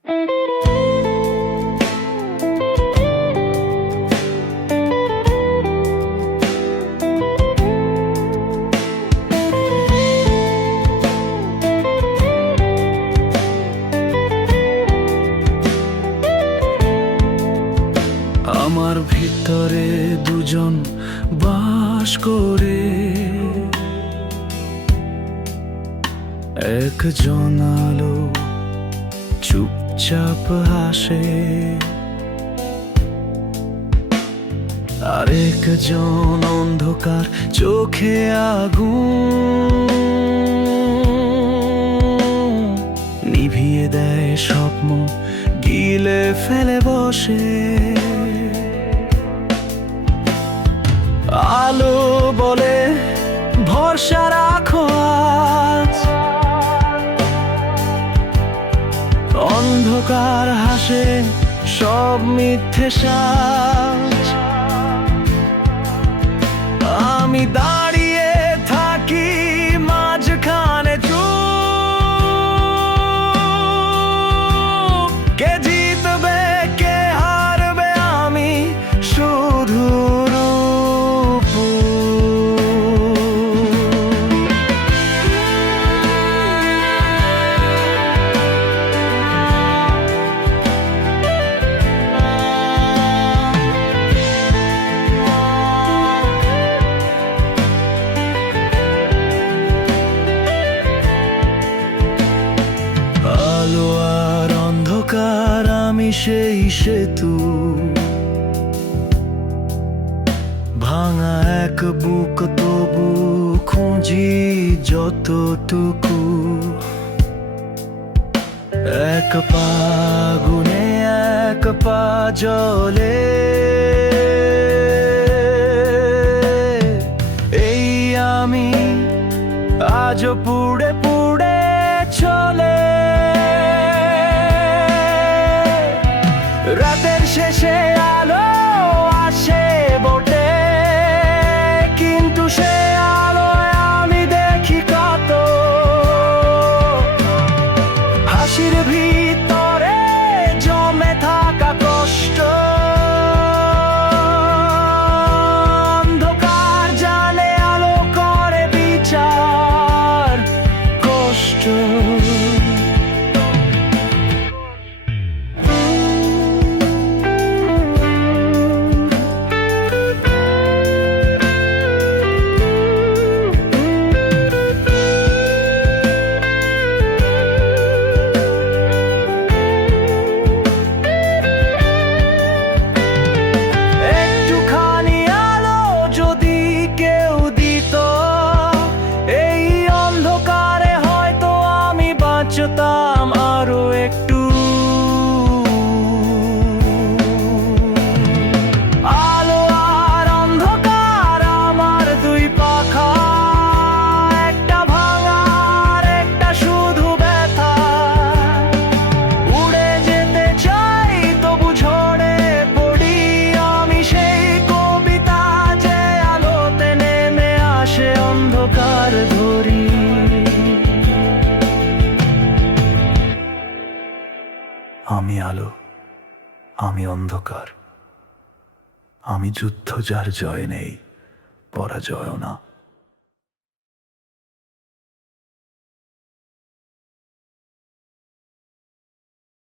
আমার ভিতরে দুজন বাস করে, একজন আলো চুপচাপ হাসে, আরেকজন অন্ধকার চোখে আগুন নিভিয়ে দেয় স্বপ্ন, গিলে ফেলে বসে। আলো বলে ভরসা রাখো আজ, অন্ধকার হাসে সব মিথ্যে সাজ। আমি দাঁড়িয়ে থাকি মাঝখানে চুপ, কে জিতবে কে হারবে আমি শুধু আমি সেই সেতু, ভাঙা এক বুক তবু খুঁজি যতটুকু। এক পা গুনে এক পা জলে, এই আমি আজও পুড়ে পুড়ে চলে। রাতের শেষে আলো আসে বটে, কিন্তু সে আলোয় আমি দেখি কত হাসির ভিতরে জমে থাকা কষ্ট। অন্ধকার জানে আলো করে বিচার কষ্ট। আরো একটু আলো আর অন্ধকার আমার দুই পাখা, একটা ভাঙার একটা শুধু ব্যথা। উড়ে যেতে চাই তবু ঝড়ে পড়ি আমি সেই কবিতা, যে আলোতে নেমে আসে অন্ধকার ধরি। আমি আলো, আমি অন্ধকার, আমি যুদ্ধ যার জয় নেই, পরাজয় না।